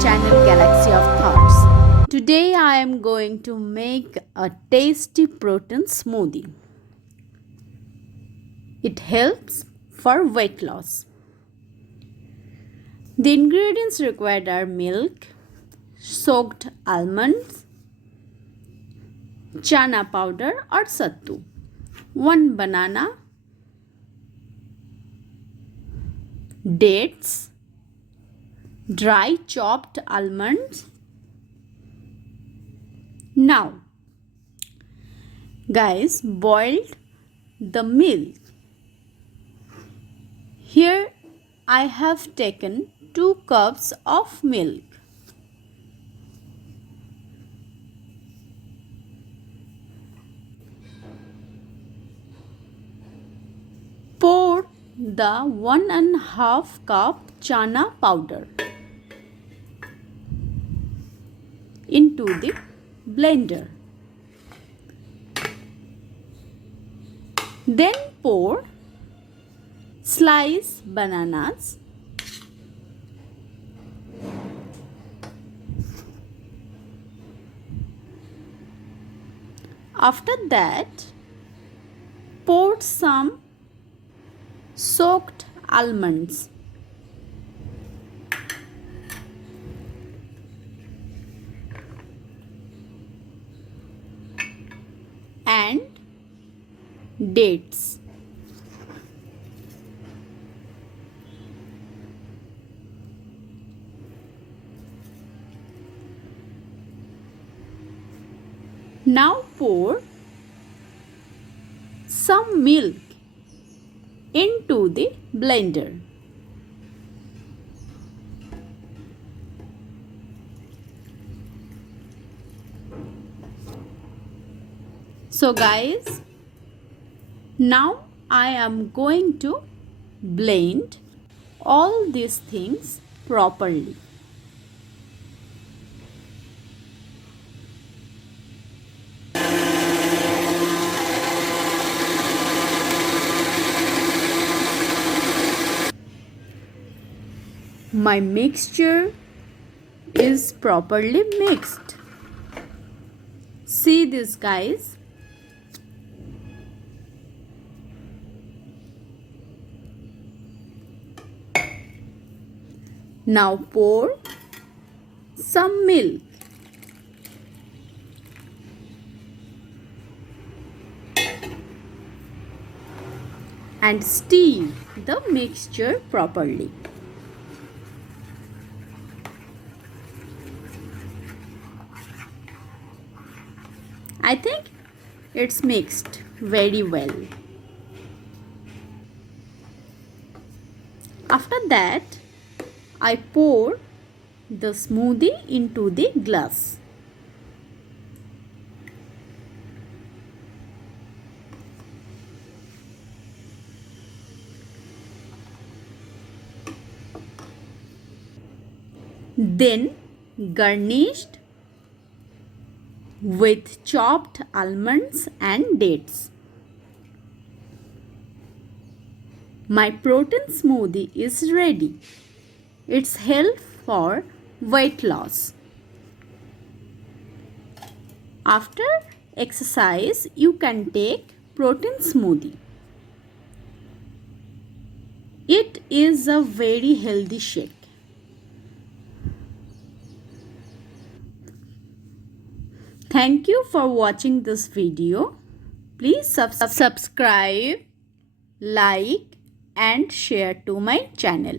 channel Galaxy of Thoughts. Today I am going to make a tasty protein smoothie. It helps for weight loss. The ingredients required are milk, soaked almonds, chana powder or sattu, 1 banana, dates, dry chopped almonds. Now, guys, boiled the milk. Here I have taken 2 cups of milk. Pour the 1½ cup chana powder into the blender. Then pour sliced bananas, after that pour some soaked almonds, and dates. Now pour some milk into the blender. So guys, now I am going to blend all these things properly. My mixture is properly mixed. See this, guys. Now pour some milk. And stir the mixture properly. I think it's mixed very well. After that, I pour the smoothie into the glass. Then garnished with chopped almonds and dates. My protein smoothie is ready. It's help for weight loss. After exercise, you can take protein smoothie. It is a very healthy shake. Thank you for watching this video. Please subscribe, like and share to my channel.